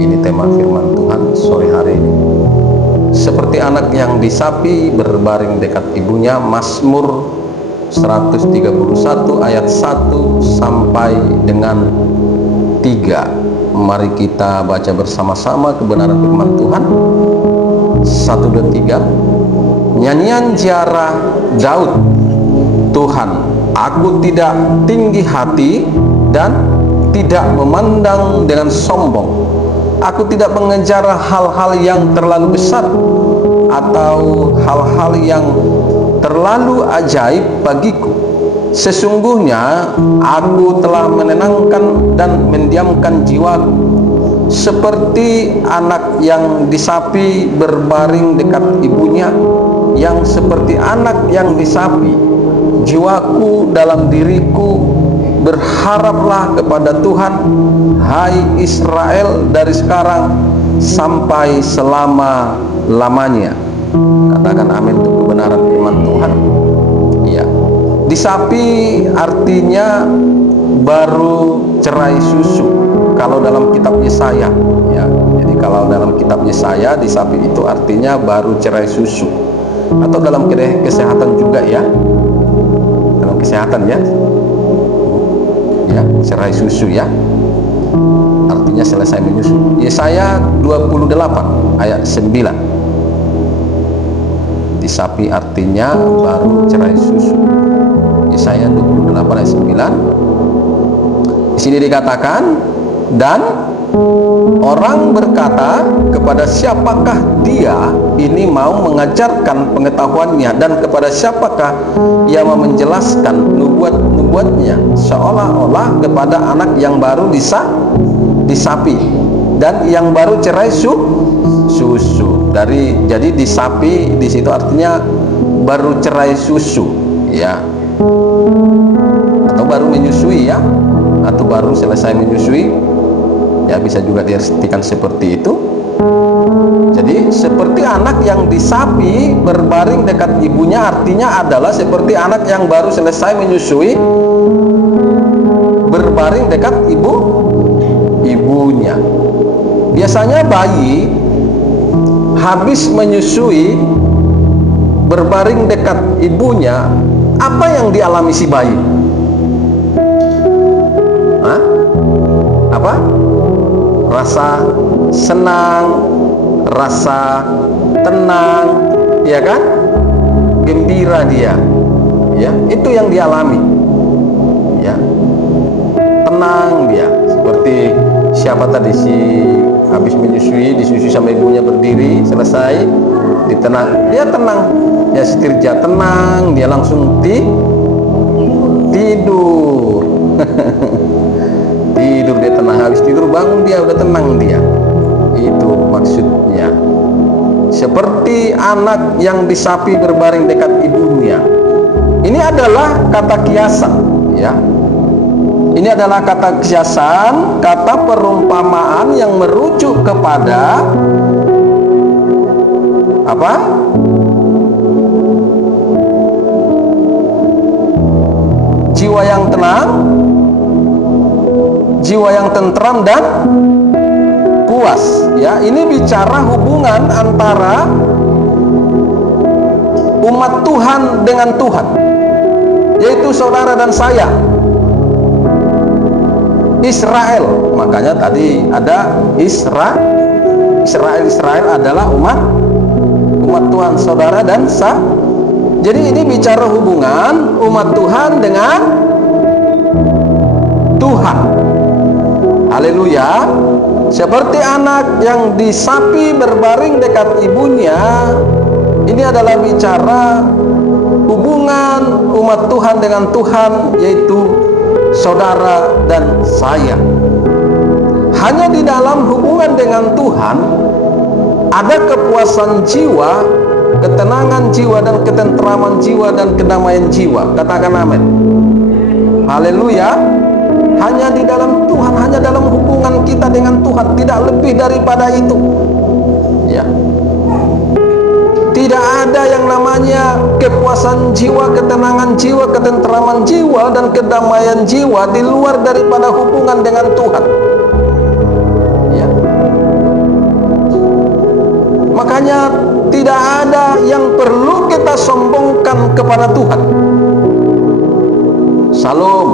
Ini tema firman Tuhan sore hari ini. Seperti anak yang disapi berbaring dekat ibunya, Mazmur 131 ayat 1 sampai dengan 3. Mari kita baca bersama-sama kebenaran firman Tuhan. 1, 2, 3. Nyanyian ziarah Daud. Tuhan, aku tidak tinggi hati dan tidak memandang dengan sombong. Aku tidak mengejar hal-hal yang terlalu besar atau hal-hal yang terlalu ajaib bagiku. Sesungguhnya aku telah menenangkan dan mendiamkan jiwaku, seperti anak yang disapi berbaring dekat ibunya, yang seperti anak yang disapi. Jiwaku dalam diriku, berharaplah kepada Tuhan, hai Israel, dari sekarang sampai selama-lamanya. Katakan amin untuk kebenaran firman Tuhan. Ya, disapi artinya baru cerai susu kalau dalam kitab Yesaya, ya. Jadi kalau dalam kitab Yesaya, disapi itu artinya baru cerai susu. Atau dalam kesehatan juga, ya, dalam kesehatan, ya, cerai susu, ya, artinya selesai menyusu. Yesaya 28 ayat 9. Disapi artinya baru cerai susu. Yesaya 28 ayat 9. Di sini dikatakan, dan orang berkata, kepada siapakah dia ini mau mengajarkan pengetahuannya, dan kepada siapakah ia mau menjelaskan nubuat-nubuatnya, seolah-olah kepada anak yang baru disapi dan yang baru cerai susu. Jadi disapi di situ artinya baru cerai susu, ya, atau baru menyusui, ya, atau baru selesai menyusui, ya, bisa juga diartikan seperti itu. Jadi seperti anak yang disapi berbaring dekat ibunya artinya adalah seperti anak yang baru selesai menyusui berbaring dekat ibunya. Biasanya bayi habis menyusui berbaring dekat ibunya, apa yang dialami si bayi? Apa? Rasa senang, rasa tenang, ya kan? Gembira dia, ya, itu yang dialami, ya, tenang dia. Seperti siapa tadi, si habis menyusui, disusui sama ibunya, berdiri, selesai, dia tenang, ya, setirja tenang, dia langsung tidur. Tidur, dia tenang, habis tidur bangun dia udah tenang dia. Itu maksudnya. Seperti anak yang disapi berbaring dekat ibunya. Ini adalah kata kiasan, ya. Ini adalah kata kiasan, kata perumpamaan yang merujuk kepada apa? Jiwa yang tenang, jiwa yang tentram dan puas, ya. Ini bicara hubungan antara umat Tuhan dengan Tuhan, yaitu saudara dan saya, Israel. Makanya tadi ada Israel adalah umat Tuhan, saudara dan Jadi ini bicara hubungan umat Tuhan dengan Tuhan. Haleluya. Seperti anak yang disapi berbaring dekat ibunya, ini adalah bicara hubungan umat Tuhan dengan Tuhan, yaitu saudara dan saya. Hanya di dalam hubungan dengan Tuhan ada kepuasan jiwa, ketenangan jiwa, dan ketentraman jiwa, dan kedamaian jiwa. Katakan amin. Haleluya. Hanya di dalam Tuhan, hanya dalam hubungan kita dengan Tuhan, tidak lebih daripada itu, ya. Tidak ada yang namanya kepuasan jiwa, ketenangan jiwa, ketentraman jiwa, dan kedamaian jiwa di luar daripada hubungan dengan Tuhan, ya. kita sombongkan kepada Tuhan. Salam.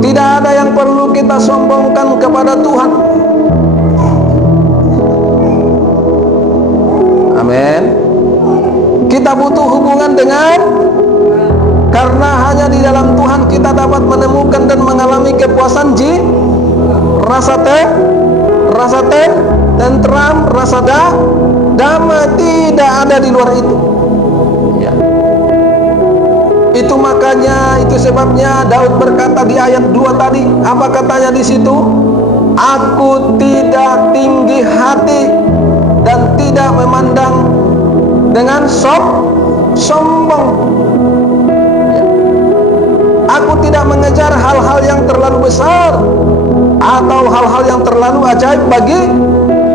Tidak ada yang perlu kita sombongkan kepada Tuhan. Amin. Kita butuh hubungan dengan, karena hanya di dalam Tuhan kita dapat menemukan dan mengalami kepuasan rasa tentram, rasa damai. Tidak ada di luar itu. Ya. Itu makanya, itu sebabnya Daud berkata di ayat 2 tadi, apa katanya di situ? Aku tidak tinggi hati dan tidak memandang dengan sombong. Ya. Aku tidak mengejar hal-hal yang terlalu besar atau hal-hal yang terlalu ajaib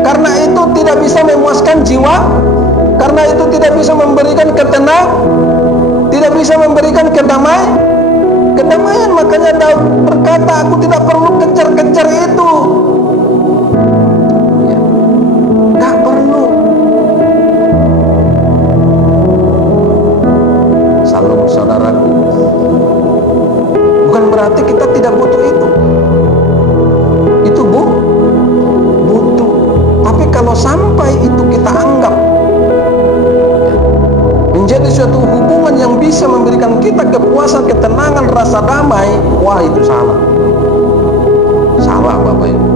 karena itu tidak bisa memuaskan jiwa, karena itu tidak bisa memberikan tidak bisa memberikan kedamaian. Makanya Daud berkata, aku tidak perlu kejar-kejar itu. Ya, gak perlu. Salam saudaraku. Bukan berarti kita tidak butuh itu. Itu butuh. Tapi kalau sampai itu kita anggap menjadi suatu hubungan yang bisa memberikan kita kepuasan, ketenangan, rasa damai, wah itu salah. Salah Bapak Ibu.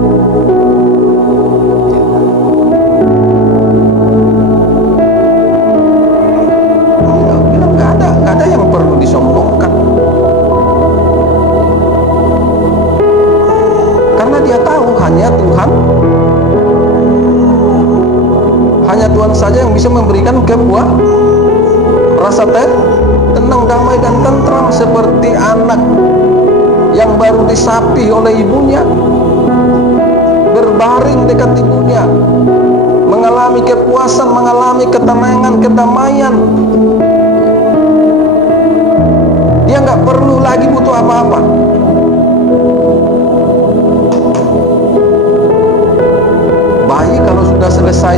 Gak ada yang perlu disombongkan. Karena dia tahu hanya Tuhan saja yang bisa memberikan rasa tenang, damai, dan tentram, seperti anak yang baru disapi oleh ibunya, berbaring dekat ibunya, mengalami kepuasan, mengalami ketenangan, kedamaian. Dia nggak perlu lagi butuh apa-apa. Bayi kalau sudah selesai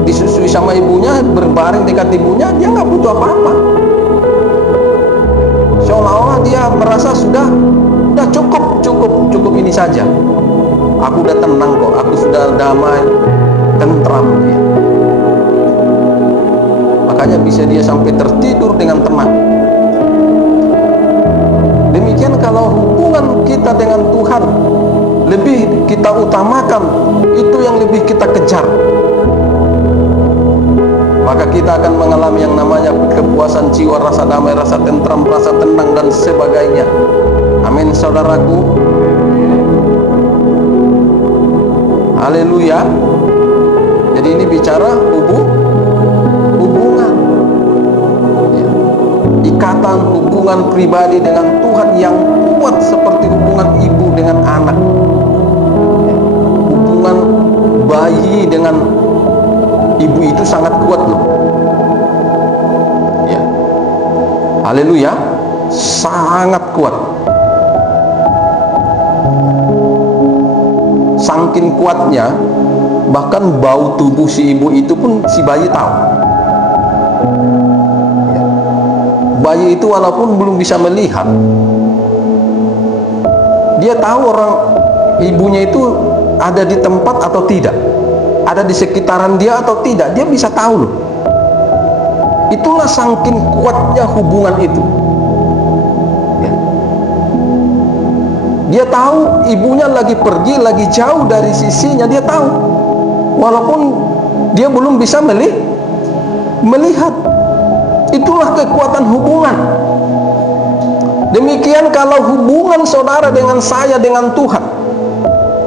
disusui sama ibunya, berbaring dekat ibunya, dia nggak butuh apa-apa. Seolah-olah dia merasa sudah cukup ini saja. Aku udah tenang kok, aku sudah damai, tentram dia. Makanya bisa dia sampai tertidur dengan tenang. Demikian kalau hubungan kita dengan Tuhan lebih kita utamakan, itu yang lebih kita kejar, maka kita akan mengalami yang namanya kepuasan jiwa, rasa damai, rasa tentram, rasa tenang, dan sebagainya. Amin saudaraku. Haleluya. Jadi ini bicara hubungan ya. Ikatan hubungan pribadi dengan Tuhan yang kuat seperti hubungan ibu dengan anak ya. Hubungan bayi dengan ibu itu sangat kuat loh ya. Haleluya, sangat kuat. Saking kuatnya, bahkan bau tubuh si ibu itu pun si bayi tahu ya. Bayi itu walaupun belum bisa melihat, dia tahu orang ibunya itu ada di tempat atau tidak, ada di sekitaran dia atau tidak, dia bisa tahu loh. Itulah saking kuatnya hubungan itu ya. Dia tahu ibunya lagi pergi, lagi jauh dari sisinya, dia tahu walaupun dia belum bisa melihat. Itulah kekuatan hubungan. Demikian kalau hubungan saudara dengan saya, dengan Tuhan.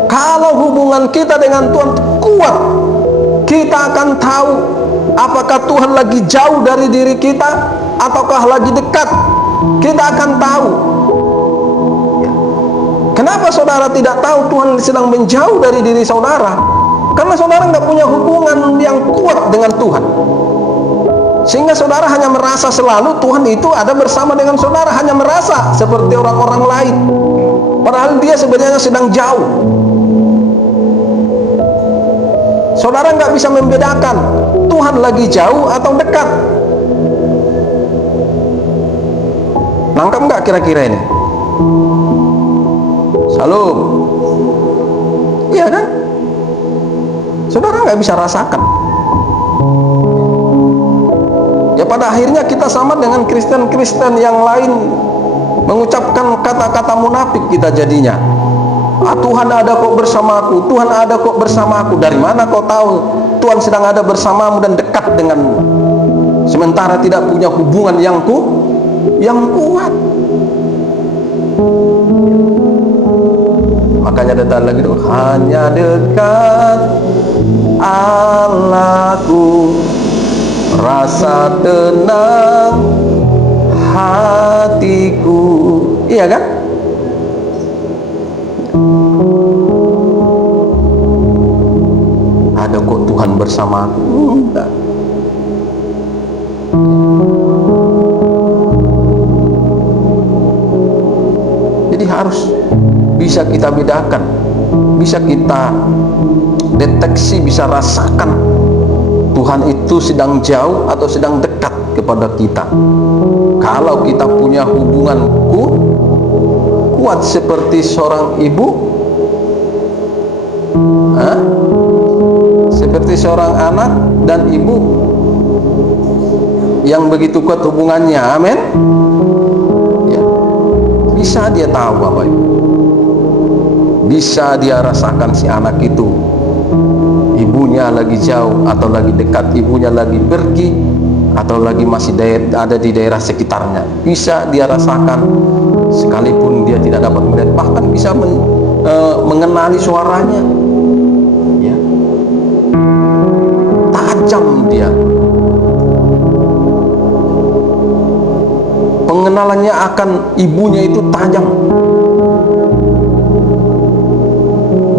Kalau hubungan kita dengan Tuhan kuat, kita akan tahu apakah Tuhan lagi jauh dari diri kita ataukah lagi dekat. Kita akan tahu ya. Kenapa saudara tidak tahu Tuhan sedang menjauh dari diri saudara? Karena saudara nggak punya hubungan yang kuat dengan Tuhan, sehingga saudara hanya merasa selalu Tuhan itu ada bersama dengan saudara, hanya merasa seperti orang-orang lain, padahal dia sebenarnya sedang jauh. Saudara nggak bisa membedakan Tuhan lagi jauh atau dekat. Nangkap nggak kira-kira ini? Salam. Iya kan? Saudara nggak bisa rasakan. Ya pada akhirnya kita sama dengan Kristen-Kristen yang lain, mengucapkan kata-kata munafik kita jadinya. Tuhan ada kok bersamaku, Tuhan ada kok bersamaku. Dari mana kau tahu Tuhan sedang ada bersamamu dan dekat denganmu, sementara tidak punya hubungan yang kuat. Makanya datang lagi tuh, hanya dekat Allahku, rasa tenang hatiku. Iya kan? Ada kok Tuhan bersama aku. Enggak. Jadi harus bisa kita bedakan, bisa kita deteksi, bisa rasakan Tuhan itu sedang jauh atau sedang dekat kepada kita. Kalau kita punya hubungan kuat seperti seorang ibu, seperti seorang anak dan ibu yang begitu kuat hubungannya, amin. Ya, bisa dia tahu Bapak Ibu, bisa dia rasakan si anak itu, ibunya lagi jauh atau lagi dekat, ibunya lagi pergi atau lagi masih ada di daerah sekitarnya. Bisa dia rasakan sekalipun dia tidak dapat melihat, bahkan bisa mengenali suaranya. Ya. Tajam dia. Pengenalannya akan ibunya itu tajam.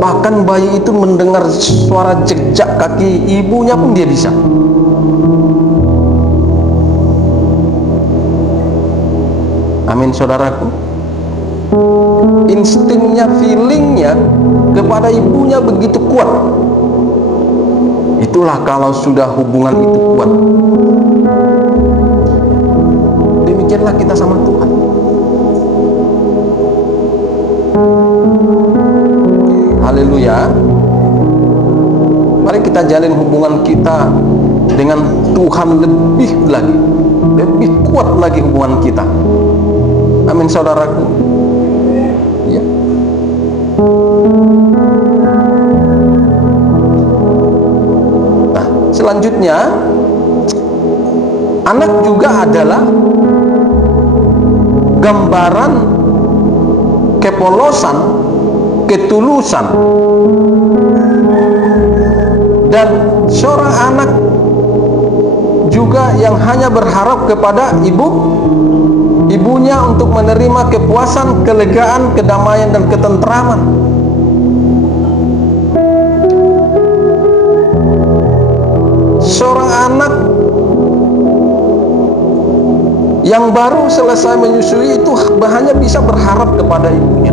Bahkan bayi itu mendengar suara jejak kaki ibunya pun dia bisa. Amin saudaraku. Instingnya, feelingnya kepada ibunya begitu kuat. Itulah kalau sudah hubungan itu kuat. Demikianlah kita sama Tuhan. Haleluya. Mari kita jalin hubungan kita dengan Tuhan lebih lagi, lebih kuat lagi hubungan kita. Amin saudaraku. Ya. Nah, selanjutnya anak juga adalah gambaran kepolosan, ketulusan. Dan seorang anak juga yang hanya berharap kepada ibunya untuk menerima kepuasan, kelegaan, kedamaian, dan ketentraman. Seorang anak yang baru selesai menyusui itu hanya bisa berharap kepada ibunya,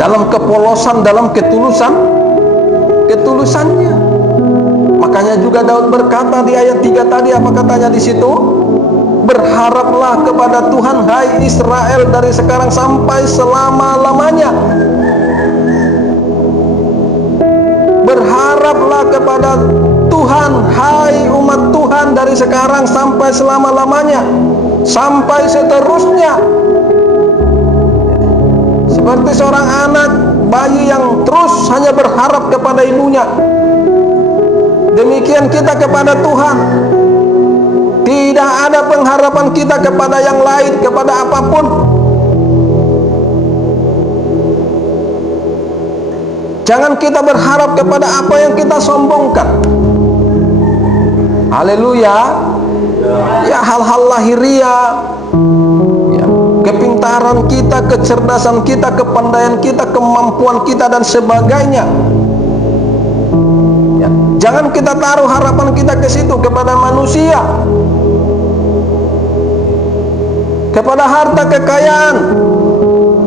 dalam kepolosan, dalam ketulusannya. Makanya juga Daud berkata di ayat 3 tadi, apa katanya di situ? Berharaplah kepada Tuhan, hai Israel, dari sekarang sampai selama-lamanya. Berharaplah kepada Tuhan, hai umat Tuhan, dari sekarang sampai selama-lamanya, sampai seterusnya. Seperti seorang anak bayi yang terus hanya berharap kepada ibunya, demikian kita kepada Tuhan. Tidak ada pengharapan kita kepada yang lain, kepada apapun. Jangan kita berharap kepada apa yang kita sombongkan. Haleluya. Ya, hal-hal lahiriah, ya, kepintaran kita, kecerdasan kita, kepandaian kita, kemampuan kita, dan sebagainya. Ya, jangan kita taruh harapan kita ke situ, kepada manusia, kepada harta kekayaan,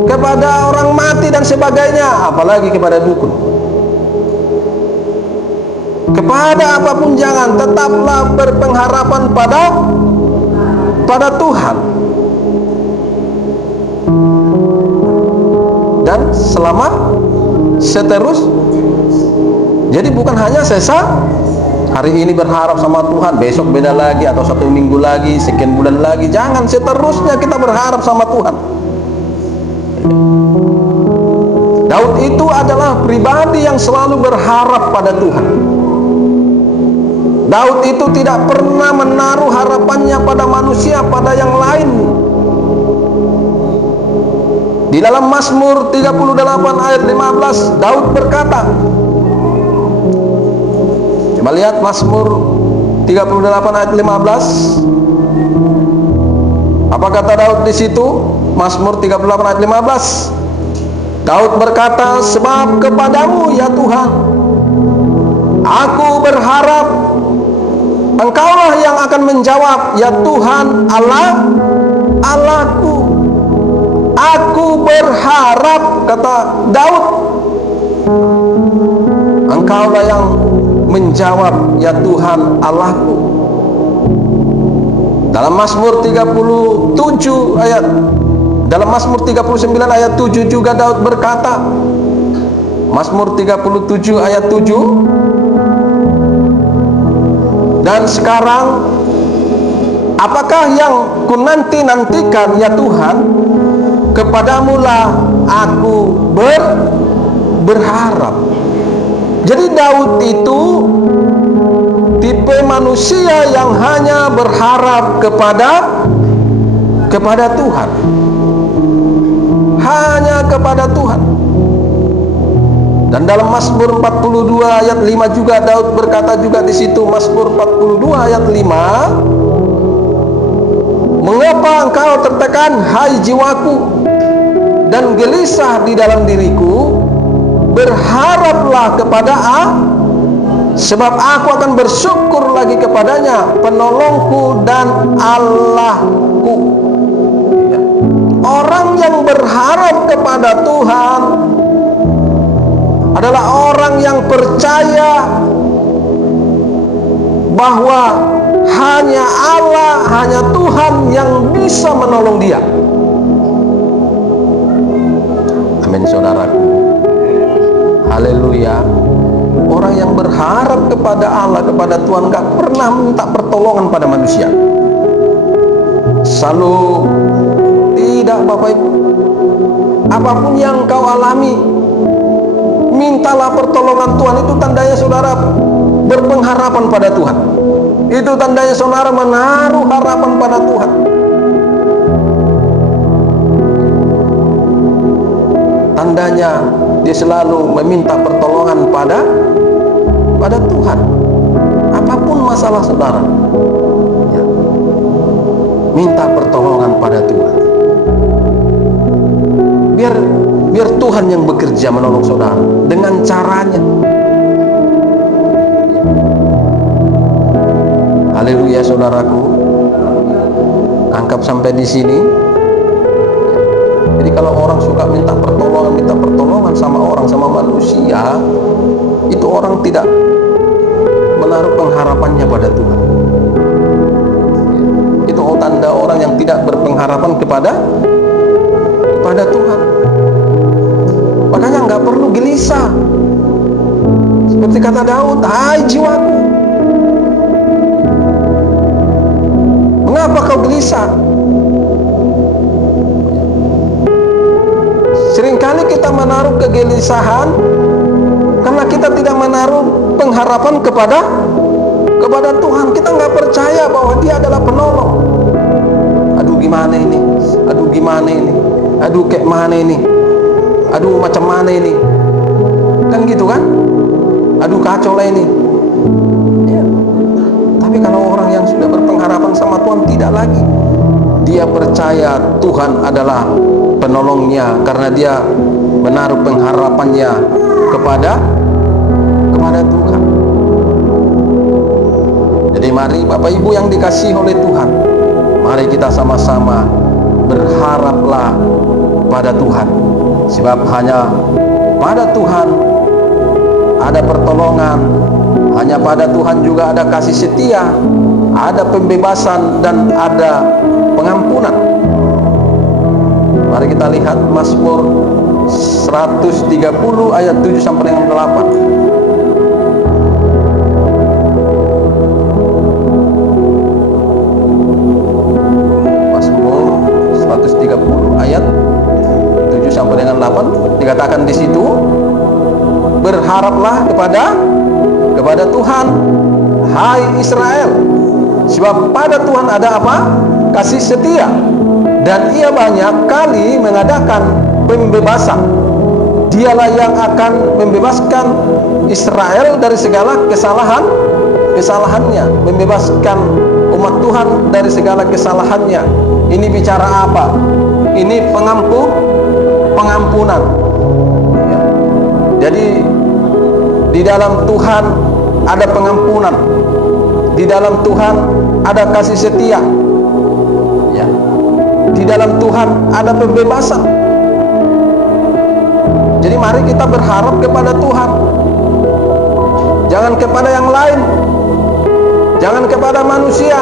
kepada orang mati dan sebagainya, apalagi kepada dukun. Kepada apapun jangan, tetaplah berpengharapan pada Tuhan. Dan selama seterus. Jadi bukan hanya sesa hari ini berharap sama Tuhan, besok beda lagi, atau 1 minggu lagi, sekian bulan lagi. Jangan, seterusnya kita berharap sama Tuhan. Daud itu adalah pribadi yang selalu berharap pada Tuhan. Daud itu tidak pernah menaruh harapannya pada manusia, pada yang lain. Di dalam Mazmur 38 ayat 15, Daud berkata, coba lihat Mazmur 38 ayat 15. Apa kata Daud di situ? Mazmur 38 ayat 15. Daud berkata, sebab kepadamu ya Tuhan aku berharap, Engkaulah yang akan menjawab, ya Tuhan Allah, Allahku. Aku berharap, kata Daud, Engkaulah yang menjawab, ya Tuhan Allahku. Dalam Mazmur 39 ayat 7 juga Daud berkata, Mazmur 37 ayat 7, dan sekarang apakah yang ku nantikan ya Tuhan, kepadamulah aku berharap. Jadi Daud itu tipe manusia yang hanya berharap kepada Tuhan, hanya kepada Tuhan. Dan dalam Mazmur 42 ayat 5 juga Daud berkata juga di situ, Mazmur 42 ayat 5, mengapa engkau tertekan hai jiwaku, dan gelisah di dalam diriku? Berharaplah kepada sebab aku akan bersyukur lagi kepadanya, penolongku dan Allahku. Orang yang berharap kepada Tuhan adalah orang yang percaya bahwa hanya Allah, hanya Tuhan yang bisa menolong dia. Amin, saudaraku. Haleluya. Orang yang berharap kepada Allah, kepada Tuhan, gak pernah minta pertolongan pada manusia. Selalu tidak, Bapak Ibu. Apapun yang kau alami, mintalah pertolongan Tuhan. Itu tandanya saudara berpengharapan pada Tuhan. Itu tandanya saudara menaruh harapan pada Tuhan. Tandanya dia selalu meminta pertolongan pada Tuhan. Apapun masalah saudara, ya, minta pertolongan pada Tuhan. Biar Tuhan yang bekerja menolong saudara dengan caranya. Haleluya, saudaraku. Angkap sampai di sini. Jadi kalau orang suka minta pertolongan sama orang, sama manusia, itu orang tidak menaruh pengharapannya pada Tuhan. Itu tanda orang yang tidak berpengharapan kepada Tuhan. Makanya nggak perlu gelisah. Seperti kata Daud, hai jiwaku, mengapa kau gelisah? Seringkali kita menaruh kegelisahan karena kita tidak menaruh pengharapan kepada Tuhan. Kita nggak percaya bahwa Dia adalah penolong. Aduh gimana ini? Aduh gimana ini? Aduh kayak mana ini? Aduh macam mana ini? Kan gitu kan? Aduh kacau lah ini. Ya. Tapi kalau orang yang sudah berpengharapan sama Tuhan, tidak lagi. Dia percaya Tuhan adalah penolongnya karena dia menaruh pengharapannya kepada Tuhan. Jadi mari Bapak Ibu yang dikasihi oleh Tuhan, mari kita sama-sama berharaplah pada Tuhan, sebab hanya pada Tuhan ada pertolongan, hanya pada Tuhan juga ada kasih setia, ada pembebasan dan ada pengampunan. Mari kita lihat Mazmur 130 ayat 7 sampai dengan 8. Mazmur 130 ayat 7 sampai dengan 8 dikatakan di situ, berharaplah kepada Tuhan, hai Israel, sebab pada Tuhan ada apa? Kasih setia, dan Ia banyak kali mengadakan pembebasan. Dialah yang akan membebaskan Israel dari segala kesalahannya, membebaskan umat Tuhan dari segala kesalahannya. Ini bicara apa? Ini pengampunan. Ya. Jadi di dalam Tuhan ada pengampunan, di dalam Tuhan ada kasih setia, ya. Di dalam Tuhan ada pembebasan. Jadi mari kita berharap kepada Tuhan, jangan kepada yang lain, jangan kepada manusia.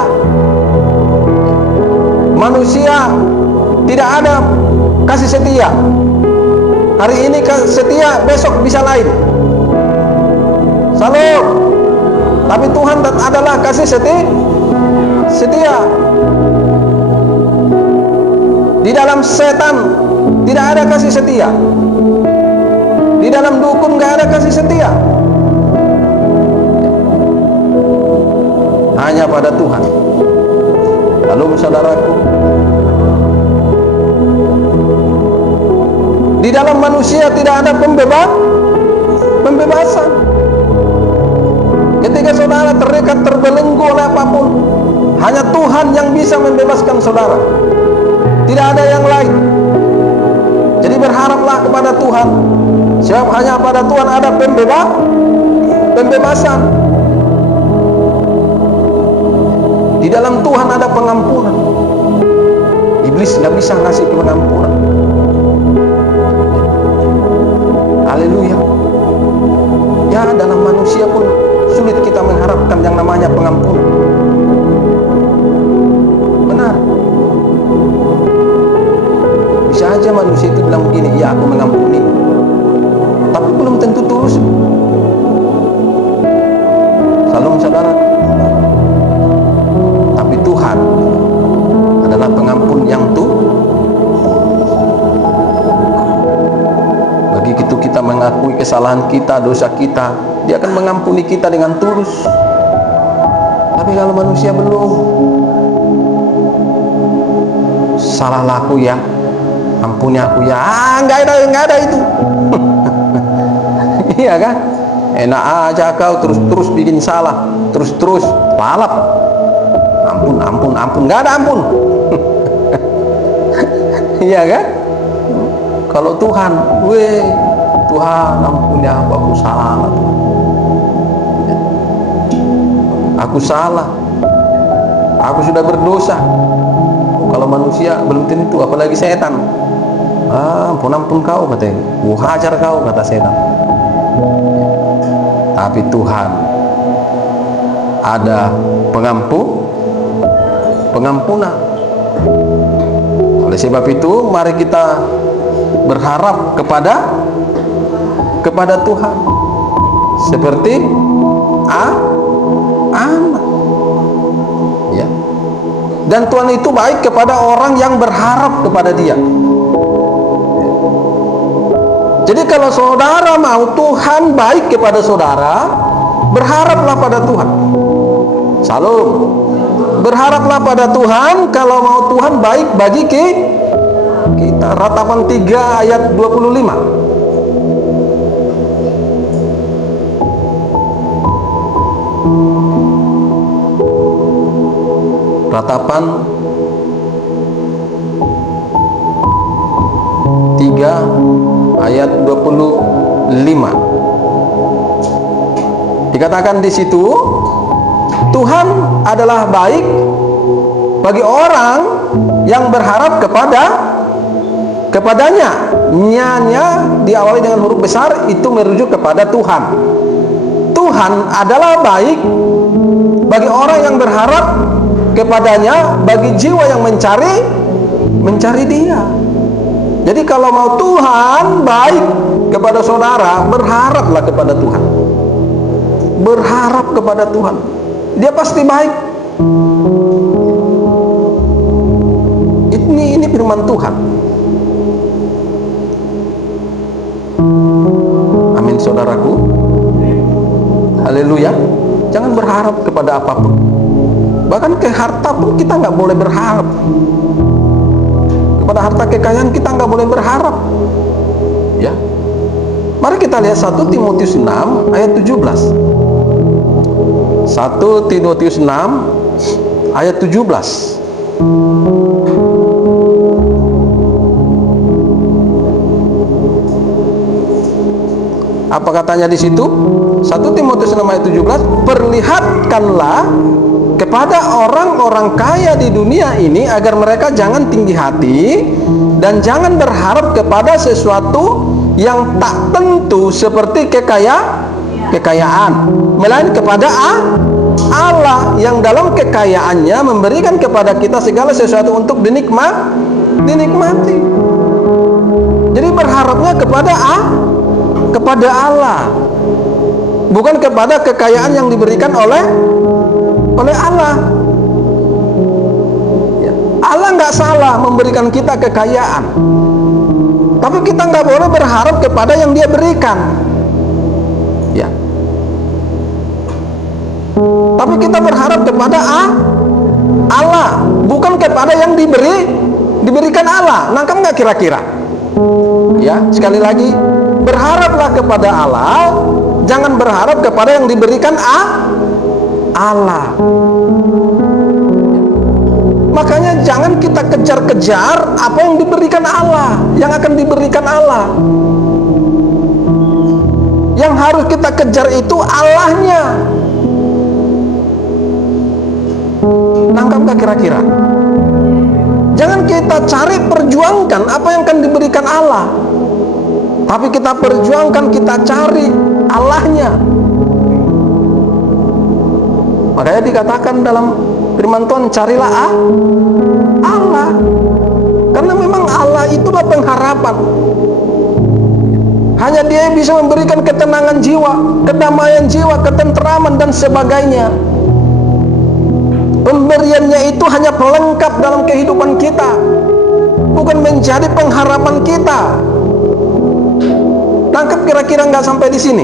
Manusia tidak ada kasih setia. Hari ini setia, besok bisa lain. Salam. Tapi Tuhan adalah kasih setia. Di dalam setan tidak ada kasih setia. Di dalam dukun nggak ada kasih setia. Hanya pada Tuhan. Lalu saudaraku, di dalam manusia tidak ada pembebasan. Ketika saudara terikat, terbelenggu oleh apapun, hanya Tuhan yang bisa membebaskan saudara. Tidak ada yang lain. Jadi berharaplah kepada Tuhan, sebab hanya pada Tuhan ada pembebasan. Di dalam Tuhan ada pengampunan. Iblis nggak bisa ngasih pengampunan. Haleluya. Ya, dalam manusia pun sulit kita mengharapkan yang namanya pengampunan. Benar. Bisa aja manusia itu bilang begini, ya aku mengampuni, tapi belum tentu tulus. Salam saudara. Tapi Tuhan adalah pengampun yang begitu kita mengakui kesalahan kita, dosa kita, Dia akan mengampuni kita dengan tulus. Tapi kalau manusia belum, salah laku ya, ampuni aku ya, nggak ada itu. Iya kan? Enak aja kau terus bikin salah, terus lalap. Ampun, nggak ada ampun. Iya kan? Kalau Tuhan, Tuhan ampuni aku salah. Aku salah, aku sudah berdosa. Kalau manusia belum tentu, apalagi setan. Ampun kau katanya, hajar kau kata setan. Tapi Tuhan ada pengampunan. Oleh sebab itu, mari kita berharap kepada Tuhan seperti anak. Ya. Dan Tuhan itu baik kepada orang yang berharap kepada Dia. Jadi kalau saudara mau Tuhan baik kepada saudara, berharaplah pada Tuhan. Salam. Berharaplah pada Tuhan kalau mau Tuhan baik bagi kita. Ratapan 3 ayat 25. Ratapan 3 ayat 25. Dikatakan di situ, Tuhan adalah baik bagi orang yang berharap kepadanya. Nya diawali dengan huruf besar, itu merujuk kepada Tuhan. Tuhan adalah baik bagi orang yang berharap kepadanya, bagi jiwa yang mencari Dia. Jadi kalau mau Tuhan baik kepada saudara, berharaplah kepada Tuhan. Berharap kepada Tuhan, Dia pasti baik. Ini firman Tuhan. Amin, saudaraku. Haleluya. Jangan berharap kepada apapun. Bahkan ke harta pun kita nggak boleh berharap. Kepada harta kekayaan kita nggak boleh berharap. Ya. Mari kita lihat 1 Timotius 6 ayat 17. 1 Timotius 6 ayat 17. Apa katanya di situ? 1 Timotius 6 ayat 17, perlihatkanlah kepada orang-orang kaya di dunia ini agar mereka jangan tinggi hati dan jangan berharap kepada sesuatu yang tak tentu seperti kekayaan, melainkan kepada Allah yang dalam kekayaannya memberikan kepada kita segala sesuatu untuk dinikmati. Jadi berharapnya kepada Allah, bukan kepada kekayaan yang diberikan oleh Allah. Ya. Allah nggak salah memberikan kita kekayaan, tapi kita nggak boleh berharap kepada yang Dia berikan. Ya. Tapi kita berharap kepada Allah, bukan kepada yang diberikan Allah. Nangkep nggak kira-kira? Ya, sekali lagi, berharaplah kepada Allah, jangan berharap kepada yang diberikan Allah. Makanya jangan kita kejar-kejar apa yang diberikan Allah, yang akan diberikan Allah. Yang harus kita kejar itu Allahnya. Nangkap gak kira-kira? Jangan kita cari perjuangkan apa yang akan diberikan Allah, tapi kita perjuangkan, kita cari Allahnya. Makanya dikatakan dalam firman Tuhan, carilah Allah, karena memang Allah itulah pengharapan. Hanya Dia yang bisa memberikan ketenangan jiwa, kedamaian jiwa, ketenteraman dan sebagainya. Pemberiannya itu hanya pelengkap dalam kehidupan kita, bukan menjadi pengharapan kita. Tangkap kira-kira nggak sampai di sini?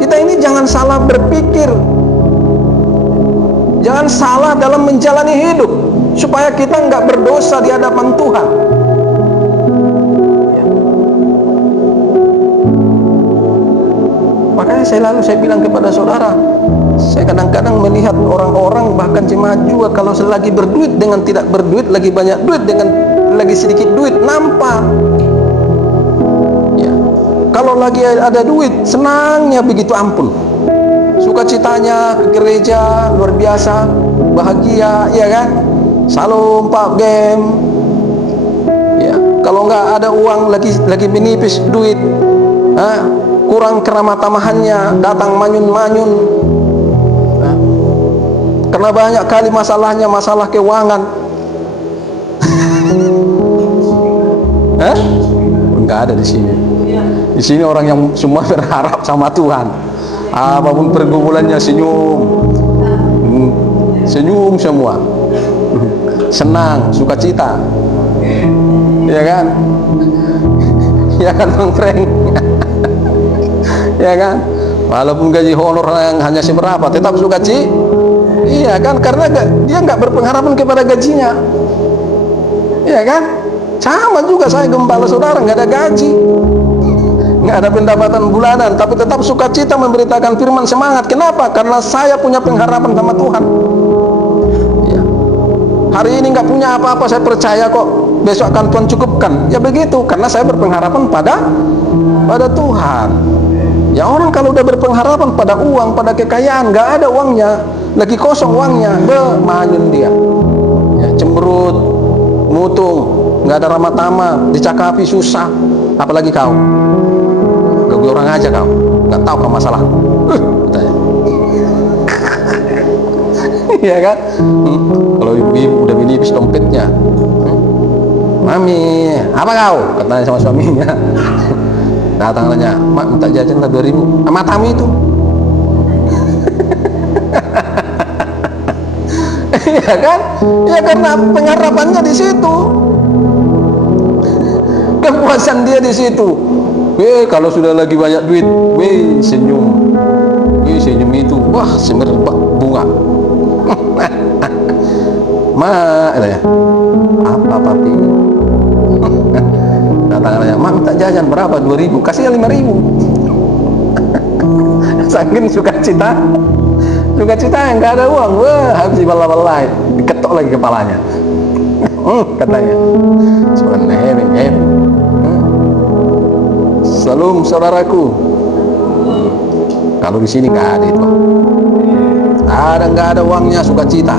Kita ini jangan salah berpikir, jangan salah dalam menjalani hidup, supaya kita nggak berdosa di hadapan Tuhan. Ya. Makanya saya bilang kepada saudara, saya kadang-kadang melihat orang-orang, bahkan jemaat juga, kalau selagi berduit dengan tidak berduit, lagi banyak duit dengan lagi sedikit duit, nampak. Ya. Kalau lagi ada duit, senangnya begitu ampun. Sukacitanya ke gereja luar biasa, bahagia, ya kan? Selalu Pak game. Ya, kalau nggak ada uang, lagi menipis duit, kurang keramah tamahannya, datang manyun-manyun. Karena banyak kali masalahnya, masalah keuangan. Enggak ada di sini. Di sini orang yang semua berharap sama Tuhan. Apapun pergumulannya senyum. Senyum semua. Senang, sukacita. Ya kan? Ya kan Bang Frank? Ya kan? Walaupun gaji honor yang hanya seberapa, tetap sukacita. Iya kan, karena dia nggak berpengharapan kepada gajinya. Iya kan? Sama juga saya gembala saudara, nggak ada gaji, nggak ada pendapatan bulanan, tapi tetap sukacita memberitakan firman, semangat. Kenapa? Karena saya punya pengharapan sama Tuhan. Ya. Hari ini nggak punya apa-apa, saya percaya kok besok akan Tuhan cukupkan. Ya begitu, karena saya berpengharapan pada Tuhan. Ya, orang kalau udah berpengharapan pada uang, pada kekayaan, nggak ada uangnya, lagi kosong uangnya, manyun dia. Ya, cemberut, mutung, nggak ada ramah tamah, dicakapi susah. Apalagi kau, gue orang aja kau, nggak tahu kau masalah. Katanya. Ya kan? Kalau ibu-ibu udah menipis dompetnya, mami, apa kau? Katanya sama suaminya. Datang tanya, mak minta jajan lah 2.000. Matamu itu. Ya kan? Ya karena pengharapannya di situ. Kepuasan dia di situ. Kalau sudah lagi banyak duit, senyum. Senyum itu, wah, semerbak bunga. Ya. Apa papi? Datang-datang, mak minta jajan berapa? 2.000, kasih 5.000. Saking sukacita yang nggak ada uang, wah, habis bala-balai, diketok lagi kepalanya. Katanya, sebenarnya salam saudaraku. Kalau di sini nggak ada itu. Nggak ada uangnya sukacita.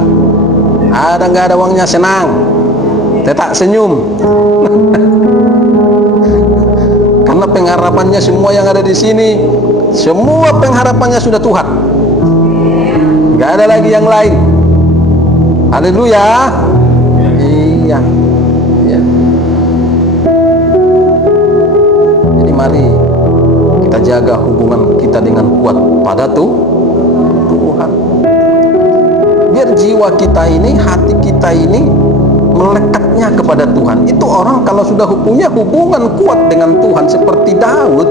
Nggak ada uangnya senang. Tetap senyum. Karena pengharapannya semua yang ada di sini, semua pengharapannya sudah Tuhan. Nggak ada lagi yang lain. Haleluya. Iya. Jadi mari kita jaga hubungan kita dengan kuat pada Tuhan. Biar jiwa kita ini, hati kita ini melekatnya kepada Tuhan. Itu orang kalau sudah punya hubungan kuat dengan Tuhan seperti Daud,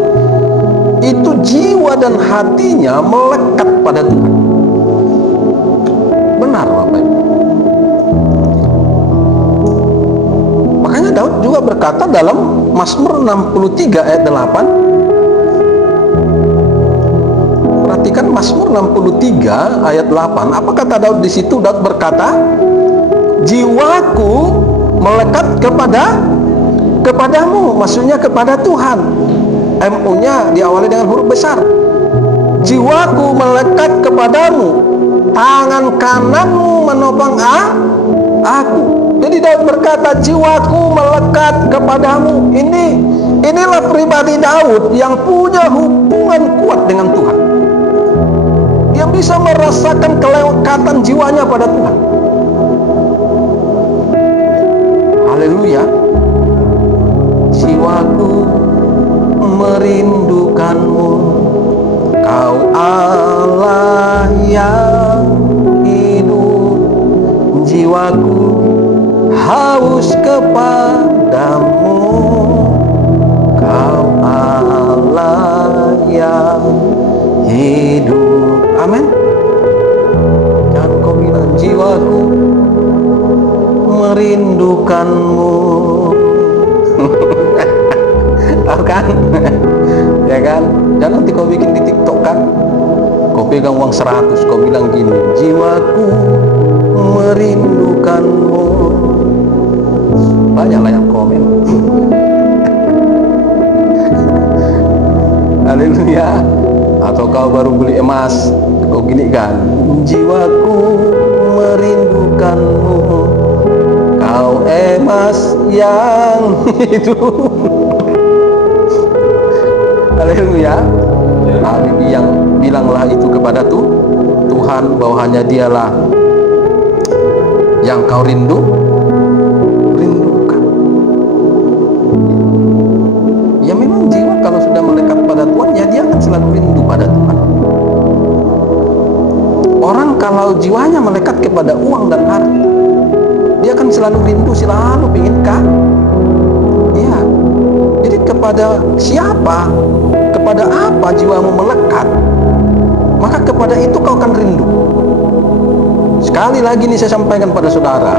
itu jiwa dan hatinya melekat pada Tuhan. Benar Bapak Ibu. Makanya Daud juga berkata dalam Mazmur 63 ayat 8. Perhatikan Mazmur 63 ayat 8. Apa kata Daud di situ? Daud berkata, jiwaku melekat kepadamu, maksudnya kepada Tuhan. MU-nya diawali dengan huruf besar. Jiwaku melekat kepadamu, tangan kananmu menopang aku. Jadi Daud berkata, jiwaku melekat kepadamu. Inilah pribadi Daud yang punya hubungan kuat dengan Tuhan. Dia bisa merasakan kelekatan jiwanya pada Tuhan. Haleluya. Jiwaku merindukanmu, Kau Allah yang hidup. Jiwaku haus kepadamu, Kau Allah yang hidup. Amin. Jangan kau bilang jiwaku merindukanmu. Tahu kan? Ya kan? Jangan nanti kau bikin di TikTok kan? Kau pegang uang 100, kau bilang gini, jiwaku merindukanmu. Banyaklah yang komen. Haleluya. Atau kau baru beli emas, kau gini kan, jiwaku merindukanmu, Kau emas yang hidup. Haleluya. Habibie yang bilanglah itu kepada Tuhan, bahwa hanya Dialah yang kau rindukan. Ya memang jiwa kalau sudah melekat pada Tuhan, ya dia akan selalu rindu pada Tuhan. Orang kalau jiwanya melekat kepada uang dan harta, dia akan selalu rindu, selalu ingin ya. Jadi kepada siapa, kepada apa jiwamu melekat, maka kepada itu kau akan rindu. Sekali lagi nih saya sampaikan pada saudara,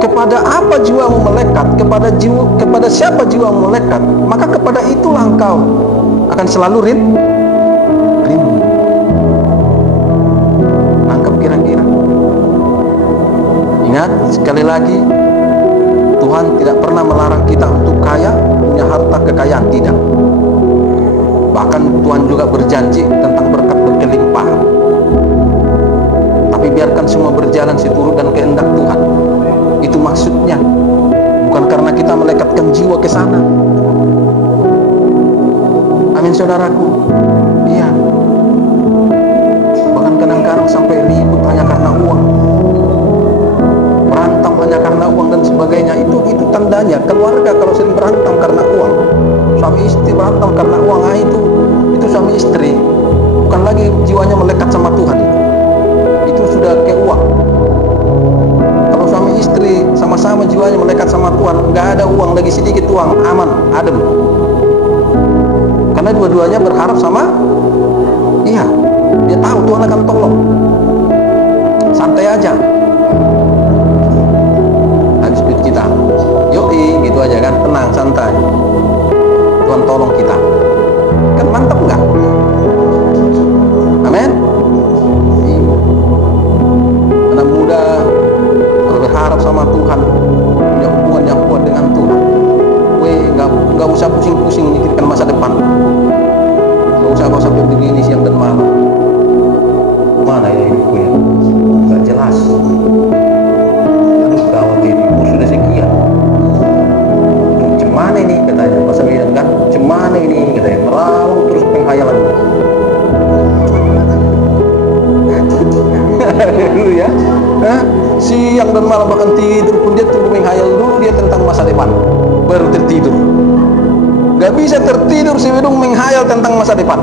kepada apa jiwamu melekat, kepada siapa jiwamu melekat, maka kepada itulah engkau akan selalu rindu. Nangkep kira-kira? Ingat sekali lagi, Tuhan tidak pernah melarang kita untuk kaya, punya harta kekayaan, tidak. Bahkan Tuhan juga berjanji tentang berkat berkelimpahan. Tapi biarkan semua berjalan seturut dan kehendak Tuhan. Itu maksudnya, bukan karena kita melekatkan jiwa ke sana. Amin saudaraku. Iya. Bahkan kadang-kadang sampai ribut hanya karena uang. uang dan sebagainya. Itu tandanya keluarga kalau sering berantem karena uang, suami istri berantem karena uang, itu suami istri bukan lagi jiwanya melekat sama Tuhan, itu sudah ke uang. Kalau suami istri sama-sama jiwanya melekat sama Tuhan, nggak ada uang lagi, sedikit uang, aman, adem, karena dua-duanya berharap sama dia tahu Tuhan akan tolong, santai aja, habis duit kita, yoi, gitu aja kan, tenang, santai, Tuhan tolong kita, kan mantap nggak? Amin. Anak muda kalau berharap sama Tuhan, punya hubungan yang kuat dengan Tuhan, nggak usah pusing-pusing mikirkan masa depan, nggak usah kau sampai begini siang dan malam, mana ya hidupku ya, nggak jelas, aduh gawat ini, umur sudah sekian, cemana ini katanya, masa bilang kan, cemana ini katanya, meraung terus penghayalan. Dulu ya, siang dan malam bahkan tidur pun dia tunggu menghayal dulu dia tentang masa depan, baru tertidur. Gak bisa tertidur si Widung menghayal tentang masa depan.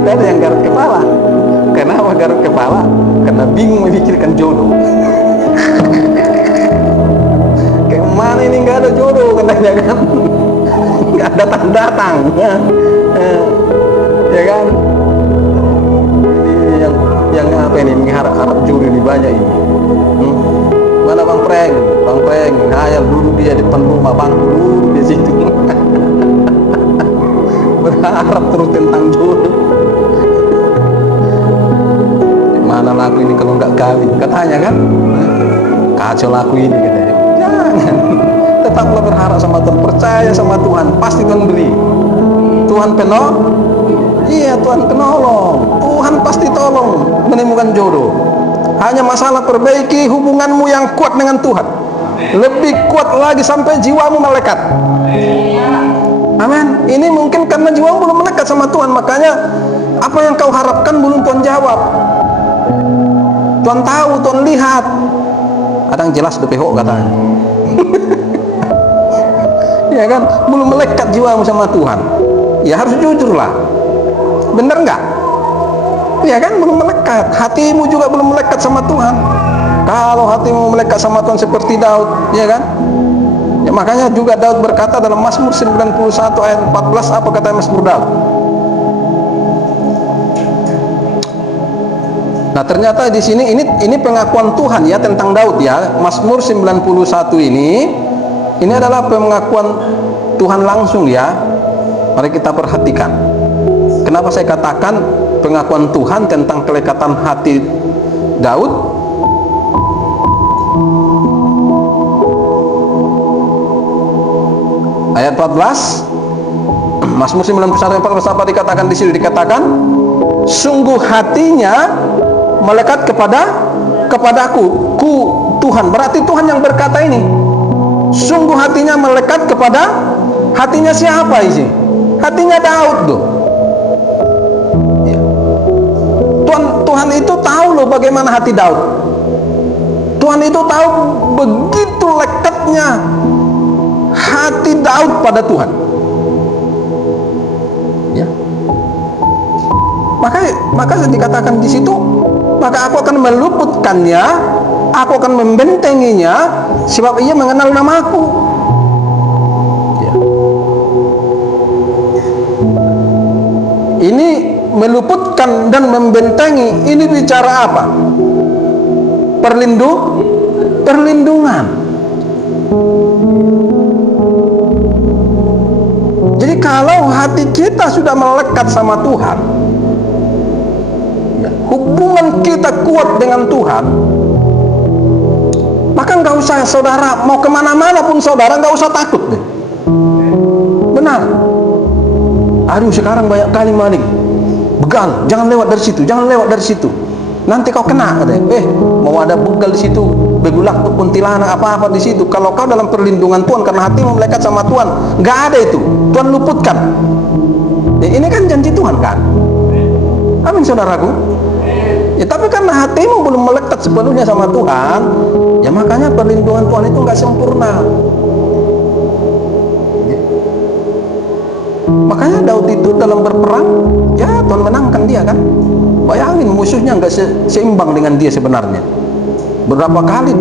Gak ada yang garut kepala. Kenapa garut kepala? Karena bingung memikirkan jodoh. Kayak mana ini gak ada jodoh katanya kan? Gak datang-datang. Ya kan? Yang apa ini, mengharap jodoh ini banyak ini. Mana Bang Preng hayal dulu dia di depan rumah, bang dulu di situ. Berharap terus tentang jodoh. Mana laku ini kalau nggak kawin katanya kan, kacau laku ini katanya. Jangan, tetaplah berharap sama Tuhan, percaya sama Tuhan, pasti Tuhan beri. Tuhan penolong. Iya, Tuhan penolong. Tuhan pasti tolong menemukan jodoh. Hanya masalah perbaiki hubunganmu yang kuat dengan Tuhan. Lebih kuat lagi sampai jiwamu melekat. Amin. Ini mungkin karena jiwamu belum melekat sama Tuhan, makanya apa yang kau harapkan belum Tuhan jawab. Tuhan tahu, Tuhan lihat. Kadang jelas DPH katanya. Ya kan, belum melekat jiwamu sama Tuhan. Ya harus jujurlah. Bener nggak? Ya kan, belum melekat. Hatimu juga belum melekat sama Tuhan. Kalau hatimu melekat sama Tuhan seperti Daud, ya kan? Ya makanya juga Daud berkata dalam Mazmur 91 ayat 14, apa kata Mazmur Daud? Nah, ternyata di sini ini pengakuan Tuhan ya tentang Daud ya. Mazmur 91 ini adalah pengakuan Tuhan langsung ya. Mari kita perhatikan. Kenapa saya katakan pengakuan Tuhan tentang kelekatan hati Daud? Ayat 14, Mazmur 91 ayat 14, apa dikatakan di sini? Dikatakan, sungguh hatinya melekat kepadaku, Tuhan. Berarti Tuhan yang berkata ini. Sungguh hatinya melekat kepada, hatinya siapa ini? Hatinya Daud tuh. Tuhan itu tahu loh bagaimana hati Daud. Tuhan itu tahu begitu lekatnya hati Daud pada Tuhan. Ya. Maka dikatakan di situ, maka aku akan meluputkannya, aku akan membentenginya, sebab ia mengenal namaku. Ya. Ini meluputkan dan membentengi, ini bicara apa? Perlindungan. Jadi kalau hati kita sudah melekat sama Tuhan, ya, hubungan kita kuat dengan Tuhan, maka nggak usah saudara mau kemana-mana pun saudara nggak usah takut deh. Benar. Aduh, sekarang banyak kali maling. Begal, jangan lewat dari situ, jangan lewat dari situ. Nanti kau kena katanya. Mau ada begal di situ, begulak tuh kuntilanak apa-apa di situ. Kalau kau dalam perlindungan Tuhan karena hatimu melekat sama Tuhan, nggak ada itu. Tuhan luputkan. Ini kan janji Tuhan kan? Amin saudaraku. Ya tapi karena hatimu belum melekat sepenuhnya sama Tuhan, ya makanya perlindungan Tuhan itu nggak sempurna. Makanya Daud itu dalam berperang, ya Tuhan menangkan dia kan. Bayangin musuhnya nggak seimbang dengan dia sebenarnya. Beberapa kali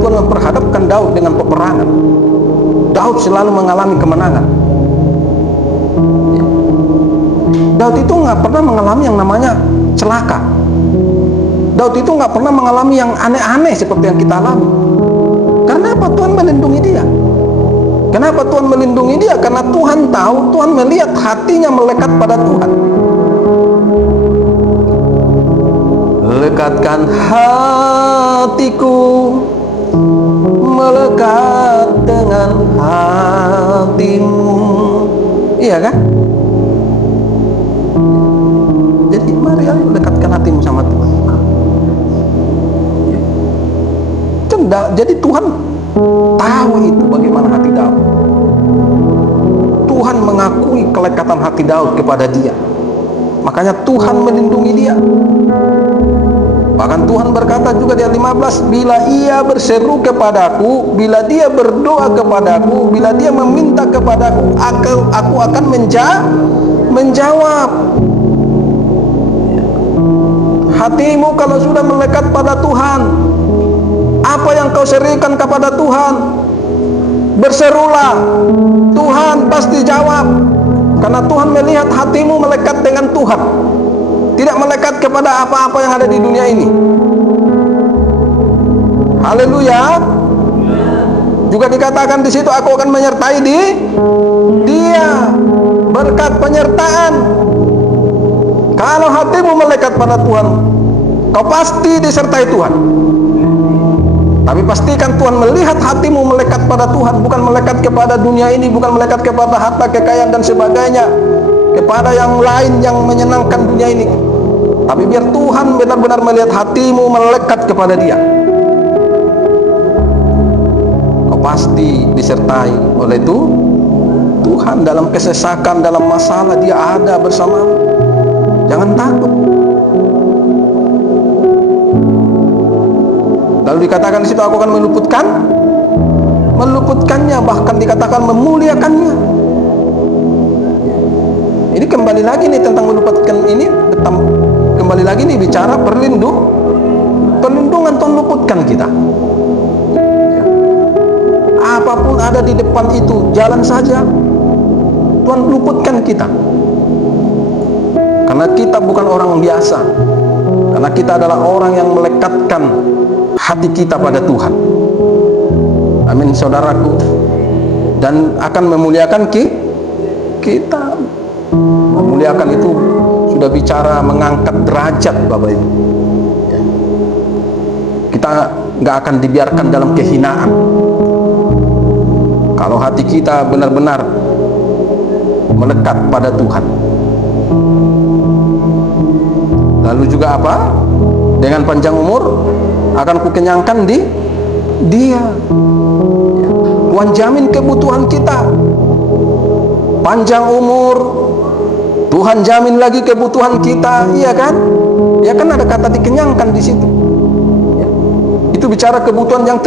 Tuhan memperhadapkan Daud dengan peperangan. Daud selalu mengalami kemenangan. Daud itu nggak pernah mengalami yang namanya celaka. Daud itu nggak pernah mengalami yang aneh-aneh seperti yang kita alami. Karena apa? Tuhan melindungi dia. Kenapa Tuhan melindungi dia? Karena Tuhan tahu, Tuhan melihat hatinya melekat pada Tuhan. Lekatkan hatiku melekat dengan hatimu. Iya kan? Jadi mari lekatkan hatimu sama Tuhan. Jadi Tuhan tahu itu bagaimana hati Daud. Tuhan mengakui kelekatan hati Daud kepada dia. Makanya Tuhan melindungi dia. Bahkan Tuhan berkata juga di ayat 15, bila ia berseru kepadaku, bila dia berdoa kepadaku, bila dia meminta kepadaku, aku akan menjawab. Hatimu kalau sudah melekat pada Tuhan, apa yang kau serukan kepada Tuhan, berserulah, Tuhan pasti jawab. Karena Tuhan melihat hatimu melekat dengan Tuhan, tidak melekat kepada apa-apa yang ada di dunia ini. Haleluya. Juga dikatakan di situ, aku akan menyertai dia. Berkat penyertaan. Kalau hatimu melekat pada Tuhan, kau pasti disertai Tuhan. Tapi pastikan Tuhan melihat hatimu melekat pada Tuhan, bukan melekat kepada dunia ini, bukan melekat kepada harta, kekayaan dan sebagainya, kepada yang lain yang menyenangkan dunia ini. Tapi biar Tuhan benar-benar melihat hatimu melekat kepada Dia, kau pasti disertai oleh Tuhan. Dalam kesesakan, dalam masalah, Dia ada bersamamu. Jangan takut. Lalu dikatakan di situ, aku akan meluputkannya, bahkan dikatakan memuliakannya. Ini kembali lagi nih tentang meluputkan ini, kembali lagi nih bicara perlindungan. Tuhan luputkan kita. Apapun ada di depan itu, jalan saja. Tuhan luputkan kita. Karena kita bukan orang biasa. Karena kita adalah orang yang melekatkan hati kita pada Tuhan. Amin, saudaraku. Dan akan memuliakan kita. Memuliakan itu sudah bicara mengangkat derajat, Bapak Ibu. Kita nggak akan dibiarkan dalam kehinaan. Kalau hati kita benar-benar melekat pada Tuhan. Lalu juga apa? Dengan panjang umur akan kukenyangkan Dia. Tuhan jamin kebutuhan kita. Panjang umur, Tuhan jamin lagi kebutuhan kita, iya kan? Ya kan ada kata dikenyangkan di situ. Ya. Itu bicara kebutuhan yang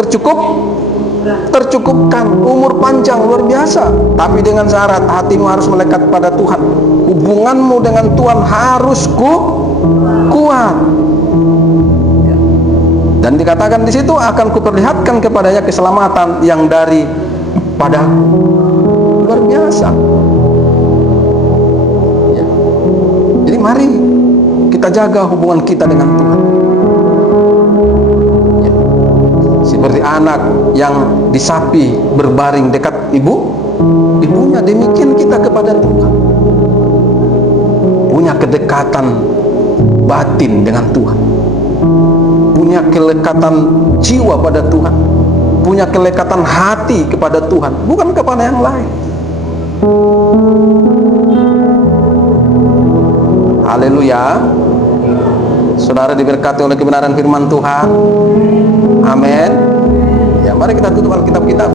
tercukupkan, umur panjang luar biasa. Tapi dengan syarat hatimu harus melekat pada Tuhan. Hubunganmu dengan Tuhan harus kuat. Ya. Dan dikatakan di situ, akan kuperlihatkan kepadanya keselamatan yang padaku. Luar biasa. Ya. Jadi mari kita jaga hubungan kita dengan Tuhan. Ya. Seperti anak yang disapi berbaring dekat ibunya, demikian kita kepada Tuhan. Punya kedekatan batin dengan Tuhan, punya kelekatan jiwa pada Tuhan, punya kelekatan hati kepada Tuhan, bukan kepada yang lain. Haleluya. Saudara diberkati oleh kebenaran firman Tuhan. Amin. Ya, mari kita tutup Alkitab kita.